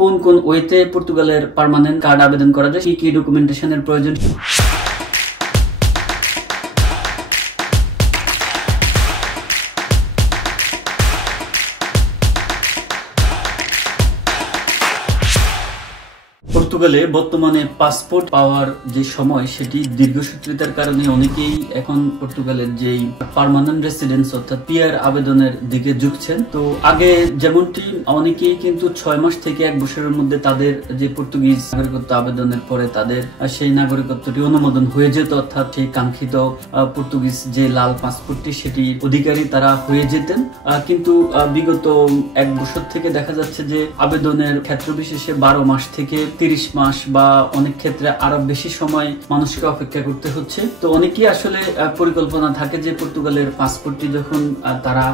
কোন কোন ওয়েতে পর্তুগালের পার্মানেন্ট কার্ড আবেদন করা যায়, কি ডকুমেন্টেশনের প্রয়োজন। পর্তুগালে বর্তমানে পাসপোর্ট পাওয়ার যে সময় সেটি দীর্ঘসূত্রিতার কারণে অনেকেই এখন পর্তুগালের যেই পার্মানেন্ট রেসিডেন্স অর্থাৎ পিআর আবেদনের দিকে ঝুঁকছেন। তো আগে যেমনটি অনেকেই কিন্তু 6 মাস থেকে 1 বছরের মধ্যে তাদের যে পর্তুগিজ নাগরিকত্ব আবেদনের পরে তাদের সেই নাগরিকত্বটি অনুমোদন হয়ে যেত, অর্থাৎ সেই কাঙ্ক্ষিত পর্তুগিজ যে লাল পাসপোর্টটি সেটির অধিকারী তারা হয়ে যেতেন। কিন্তু বিগত 1 বছর থেকে দেখা যাচ্ছে যে আবেদনের ক্ষেত্র বিশেষে 12 মাস থেকে 30 মাস বা অনেক ক্ষেত্রে আরো বেশি সময় মানুষকে অপেক্ষা করতে হচ্ছে। তো অনেকেই আসলে পরিকল্পনা থাকে যে পর্তুগালের পাসপোর্টটি যখন তারা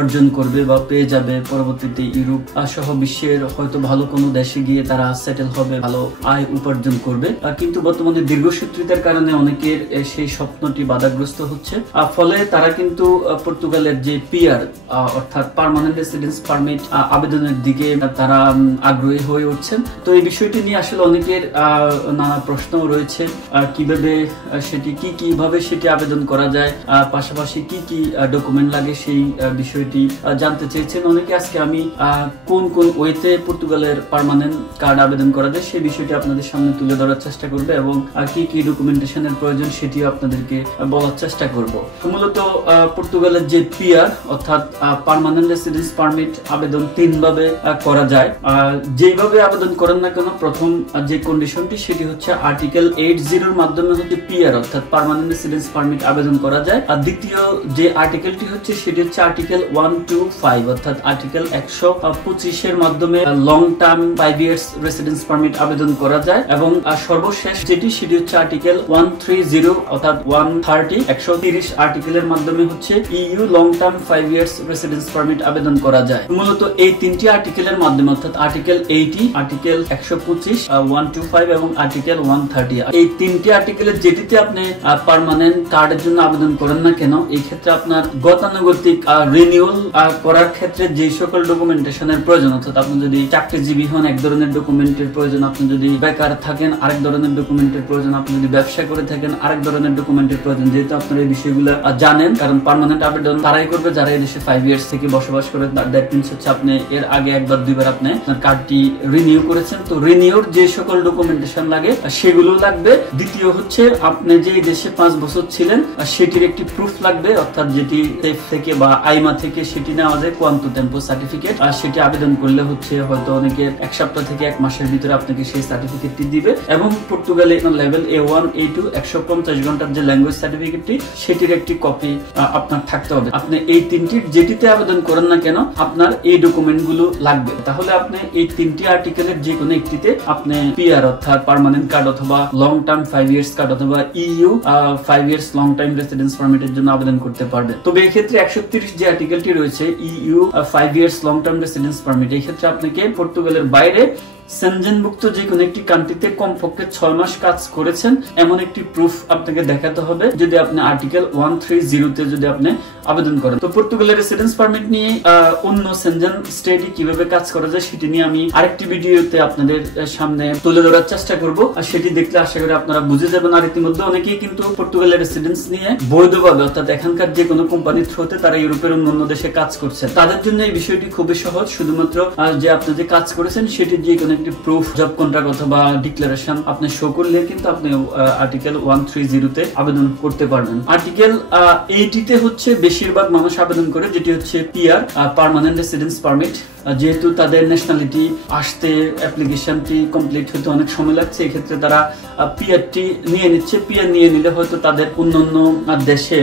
অর্জন করবে বা পেয়ে যাবে, পরবর্তীতে ইউরোপ সহ বিশ্বের হয়তো ভালো কোনো দেশে গিয়ে তারা সেটেল হবে, ভালো আয় উপার্জন করবে। কিন্তু বর্তমানে দীর্ঘসূত্রিতার কারণে অনেকের সেই স্বপ্নটি বাধাগ্রস্ত হচ্ছে। ফলে তারা কিন্তু পর্তুগালের যে পিআর অর্থাৎ পার্মানেন্ট রেসিডেন্স পারমিট আবেদনের দিকে তারা আগ্রহী হয়ে উঠছেন। তো এই বিষয়টি নিয়ে আসলে অনেকের নানা প্রশ্ন রয়েছে, কিভাবে সেটি কিভাবে সেটি আবেদন করা যায়, পাশাপাশি কি ডকুমেন্ট লাগে সেই বিষয়টি জানতে চেয়েছেন অনেকে। আজকে আমি কোন কোন ওয়েতে পর্তুগালের পার্মানেন্ট কার্ড আবেদন করা যায় সেই বিষয়টি আপনাদের সামনে তুলে ধরার চেষ্টা করবে এবং কি ডকুমেন্টেশনের প্রয়োজন সেটিও আপনাদেরকে বলার চেষ্টা করব। মূলত পর্তুগালের যে পিআর অর্থাৎ পার্মানেন্ট রেসিডেন্স পারমিট আবেদন 3 ভাবে করা যায়। যেভাবে আবেদন করেন না কেন, প্রথম যে কন্ডিশনটি সেটি হচ্ছে আর্টিকেল 80 এর মাধ্যমে হচ্ছে পিআর অর্থাৎ পার্মানেন্ট রেসিডেন্স পারমিট আবেদন করা যায়। আর দ্বিতীয় যে আর্টিকেলটি হচ্ছে সেটি হচ্ছে আর্টিকেল 125 অর্থাৎ আর্টিকেল 125 এর মাধ্যমে long term 5 years residence permit আবেদন করা যায়। এবং সর্বশেষ যেটি সেটি হচ্ছে আর্টিকেল 130 অর্থাৎ 130 আর্টিকেলের মাধ্যমে হচ্ছে EU long term 5 years residence permit আবেদন করা যায়। মূলত এই 3টি আর্টিকেলের মাধ্যমে অর্থাৎ আর্টিকেল 80, আর্টিকেল 125, 125 এবং আর্টিকেল 130, এই 3টি আর্টিকেলের যেটিতে আপনি পার্মানেন্ট কার্ডের জন্য আবেদন করেন না কেন, এই ক্ষেত্রে আপনার গতানুগতিক রিনিউয়াল করার ক্ষেত্রে যে সকল ডকুমেন্টেশনের প্রয়োজন, অর্থাৎ আপনি যদি চাকরিজীবী হন এক ধরনের ডকুমেন্টের প্রয়োজন, আপনি যদি বেকার থাকেন আরেক ধরনের ডকুমেন্টের প্রয়োজন, আপনি যদি ব্যবসা করে থাকেন আরেক ধরনের ডকুমেন্টের প্রয়োজন। যেহেতু আপনারা এই বিষয়গুলো জানেন, কারণ পার্মানেন্ট আবেদন তারাই করবে যারা এই দেশে 5 ইয়ার্স থেকে বসবাস করে। দ্যাট মিন্স হচ্ছে আপনি এর আগে একবার দুইবার আপনি আপনার কার্ডটি রিনিউ করেছেন। তো রিনিউর যে সকল ডকুমেন্টেশন লাগে সেগুলো লাগবে। দ্বিতীয় হচ্ছে আপনি যে দেশে 5 বছর ছিলেন সেটির একটি প্রুফ লাগবে, অর্থাৎ যেটি সেফ থেকে বা আইমা থেকে সেটি নেওয়া যায় কোয়ান্টো টেম্পো সার্টিফিকেট। আর সেটি আবেদন করলে হচ্ছে হয়তো অনেকে 1 সপ্তাহ থেকে 1 মাসের ভিতরে আপনাকে সেই সার্টিফিকেটটি দিবে। এবং পর্তুগালে লেভেল A1 A2 150 ঘন্টার যে ল্যাঙ্গুয়েজ সার্টিফিকেটটি সেটির একটি কপি আপনার থাকতে হবে। আপনি এই 3টির যেটিতে আবেদন করেন না কেন আপনার এই ডকুমেন্ট গুলো লাগবে। তাহলে আপনি এই 3টি আর্টিকেলের যে কোনো একটিতে আপনি পিআর অর্থাৎ পার্মানেন্ট কার্ড অথবা লং টার্ম 5 ইয়ার্স কার্ড অথবা EU 5 years long time residence পারমিটের জন্য আবেদন করতে পারবেন। তবে এই ক্ষেত্রে 130 যে আর্টিকেলটি রয়েছে EU 5 years long term residence permit, এই ক্ষেত্রে আপনাকে পর্তুগালের বাইরে সেনজেনভুক্ত যে কোনো একটি কান্ট্রিতে কমপক্ষে 6 মাস কাজ করেছেন এমন একটি প্রুফ আপনাকে দেখাতে হবে যদি আপনি আর্টিকেল 130 তে যদি আপনি আবেদন করেন। তো পর্তুগালের রেসিডেন্স পারমিট নিয়ে অন্য সেনজেন স্টেটে কিভাবে কাজ করা যায় সেটি নিয়ে আমি আরেকটি ভিডিওতে আপনাদের সামনে তুলে ধরার চেষ্টা করব। আর সেটি দেখলে আশা করি আপনারা বুঝে যাবেন। আর ইতিমধ্যে অনেকেই কিন্তু পর্তুগালের রেসিডেন্স নিয়ে বৈধভাবে অর্থাৎ এখানকার যে কোনো কোম্পানির থ্রুতে তারা ইউরোপের অন্যান্য দেশে কাজ করছেন। তাদের জন্য এই বিষয়টি খুবই সহজ। শুধুমাত্র যে আপনি যে কাজ করেছেন সেটি যে কোনো একটি প্রুফ, জব কন্ট্রাক্ট অথবা ডিক্লারেশন আপনি শো করলে কিন্তু আপনি আর্টিকেল 130 তে আবেদন করতে পারবেন। আর্টিকেল 80 তে হচ্ছে বেশিরভাগ মানুষ আবেদন করে, যেটি হচ্ছে পিআর পার্মানেন্ট রেসিডেন্স পারমিট। যেহেতু তাদের ন্যাশনালিটি আসতে অ্যাপ্লিকেশনটি কমপ্লিট হতে অনেক সময় লাগছে, এক্ষেত্রে তারা পিআরটি নিয়ে নিচ্ছে। পিআর নিয়ে নিলে হয়তো তাদের অন্যান্য দেশে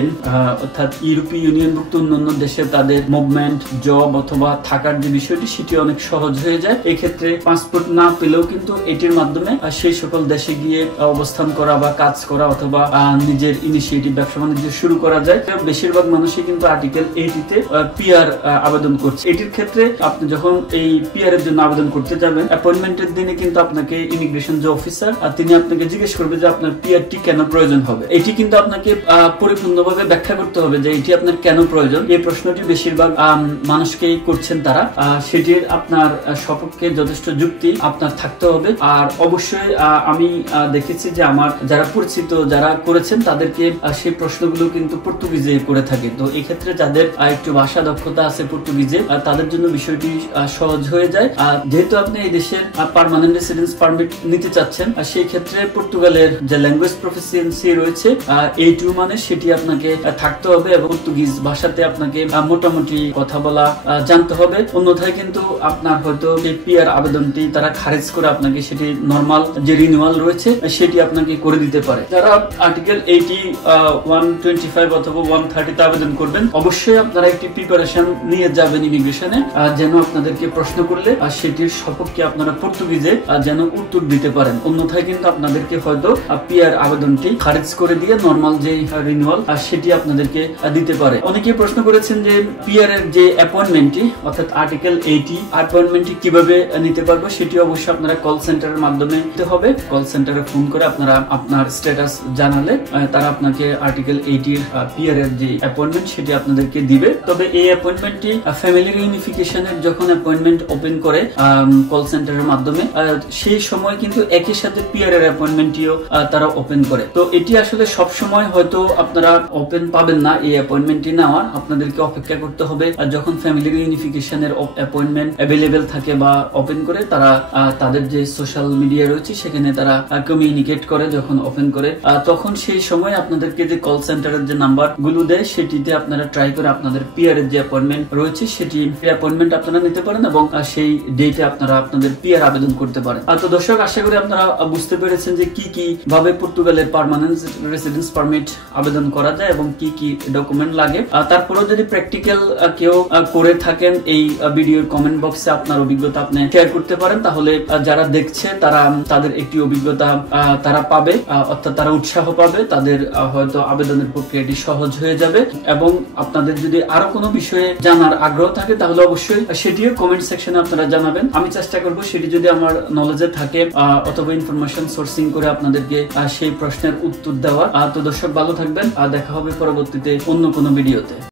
অর্থাৎ ইউরোপীয় ইউনিয়নভুক্ত অন্যান্য দেশে তাদের মুভমেন্ট, জব অথবা থাকার যে বিষয়টি সেটি অনেক সহজ হয়ে যায়। এই ক্ষেত্রে পাসপোর্ট না পেলেও কিন্তু এটির মাধ্যমে সেই সকল দেশে গিয়ে অবস্থান করা বা কাজ করা অথবা নিজের ইনিশিয়েটিভ ব্যবসা বাণিজ্য শুরু করা যায়। বেশিরভাগ মানুষই কিন্তু আর্টিকেল 80 তে পিআর আবেদন করছে। এটির ক্ষেত্রে আপনি যখন এই পিআর এর জন্য আবেদন করতে যাবেন, অ্যাপয়েন্টমেন্টের দিনে কিন্তু আপনাকে ইমিগ্রেশন যে অফিসার তিনি আপনাকে জিজ্ঞেস করবে যে আপনার পিআরটি কেন প্রয়োজন হবে। এটি কিন্তু আপনাকে পরিপূর্ণভাবে ব্যাখ্যা করতে হবে যে এটি আপনার কেন প্রয়োজন। এই প্রশ্নটি বেশিরভাগ মানুষকেই করছেন তারা। সেটির আপনার সপক্ষে যথেষ্ট যুক্তি আপনার থাকতে হবে। আর অবশ্যই আমি দেখেছি যে আমার যারা পরিচিত যারা করেছেন তাদেরকে সেই প্রশ্নগুলো কিন্তু পর্তুগিজে করে থাকে। তো এই ক্ষেত্রে যাদের একটু ভাষা দক্ষতা আছে পর্তুগিজে, তাদের জন্য বিষয়টি সহজ হয়ে যায়। যেহেতু আপনি এই দেশের পার্মানেন্ট রেসিডেন্স পারমিট নিতে চাচ্ছেন, সেই ক্ষেত্রে পর্তুগালের যে ল্যাঙ্গুয়েজ প্রফিসিয়েন্সি রয়েছে A2 মানে সেটি আপনাকে থাকতে হবে এবং পর্তুগিজ ভাষাতে আপনাকে মোটামুটি কথা বলা জানতে হবে। অন্যথায় কিন্তু আপনার হয়তো পিআর আবেদনটি তারা খারিজ করে আপনাকে সেটি নরমাল যে রিনিউয়াল রয়েছে সেটি আপনাকে করে দিতে পারে। যারা আর্টিকেল 80, 125 অথবা 130 তে আবেদন করবেন, অবশ্যই আপনারা একটি প্রিপারেশন নিয়ে যাবেন ইমিগ্রেশনে, যেন আপনাদেরকে প্রশ্ন করলে সেটির সপক্ষে আপনারা পর্তুগিজে যেন উত্তর দিতে পারেন। অন্যথায় কিন্তু আপনাদেরকে হয়তো পিআর আবেদনটি খারিজ করে দিয়ে নরমাল যে রিনিউয়াল সেটি আপনাদেরকে দিতে পারে। অনেকেই প্রশ্ন করেছেন যে পিআর এর যে অ্যাপয়েন্টমেন্টটি অর্থাৎ আর্টিকেল 80 অ্যাপয়েন্টমেন্টটি কিভাবে নিতে পারবো, সেটি অবশ্যই আপনারা কল সেন্টারের মাধ্যমে নিতে হবে। কল সেন্টারে ফোন করে আপনারা আপনার স্ট্যাটাস জানালে তারা আপনাকে আর্টিকেল 80 পিআর এর যে অ্যাপয়েন্টমেন্ট সেটি আপনাদেরকে দিবে। তবে এই অ্যাপয়েন্টমেন্টটি ফ্যামিলি রিউনিফিকেশনের যখন অ্যাপয়েন্টমেন্ট ওপেন করে কল সেন্টারের মাধ্যমে, সেই সময় কিন্তু একই সাথে পিআর এর অ্যাপয়েন্টমেন্টটিও তারা ওপেন করে। তো এটি আসলে সব সময় হয়তো আপনারা ওপেন পাবেন না এই অ্যাপয়েন্টমেন্টটি নেওয়ার, আপনাদেরকে অপেক্ষা করতে হবে। যখন ফ্যামিলি রিউনিফিকেশনের অ্যাপয়েন্টমেন্ট অ্যাভেলেবেল থাকে বা ওপেন করে, তারা তাদের যে সোশ্যাল মিডিয়া রয়েছে সেখানে তারা কমিউনিকেট করে যখন ওপেন করে, তখন সেই সময় আপনাদেরকে যে কল সেন্টারের যে নাম্বার গুলো দেয় সেটিতে আপনারা ট্রাই করে আপনাদের পিআর এর যে অ্যাপয়েন্টমেন্ট রয়েছে সেটি অ্যাপয়েন্টমেন্ট আপনারা নিতে পারেন এবং সেই ডেটে আপনারা আপনাদের পিআর আবেদন করতে পারেন। তো দর্শক, আশা করি আপনারা বুঝতে পেরেছেন যে কি কি ভাবে পর্তুগালের পার্মানেন্ট রেসিডেন্স পারমিট আবেদন করা যায় এবং কি কি ডকুমেন্ট লাগে। তারপরেও যদি প্র্যাকটিক্যাল কেউ করে থাকেন, এই ভিডিওর কমেন্ট বক্সে আপনার অভিজ্ঞতা আপনি শেয়ার করতে পারেন, তাহলে যারা দেখছে তারা তাদের একটি অভিজ্ঞতা তারা পাবে, অর্থাৎ তারা উৎসাহ পাবে, তাদের হয়তো আবেদনের প্রক্রিয়াটি সহজ হয়ে যাবে। এবং আপনাদের যদি আরো কোনো বিষয়ে জানার আগ্রহ থাকে তাহলে অবশ্যই সেটিও কমেন্ট সেকশনে আপনারা জানাবেন। আমি চেষ্টা করব সেটি যদি আমার নলেজে থাকে অথবা ইনফরমেশন সোর্সিং করে আপনাদেরকে সেই প্রশ্নের উত্তর দেওয়ার। তো দর্শক, ভালো থাকবেন, দেখা হবে পরবর্তীতে অন্য কোনো ভিডিওতে।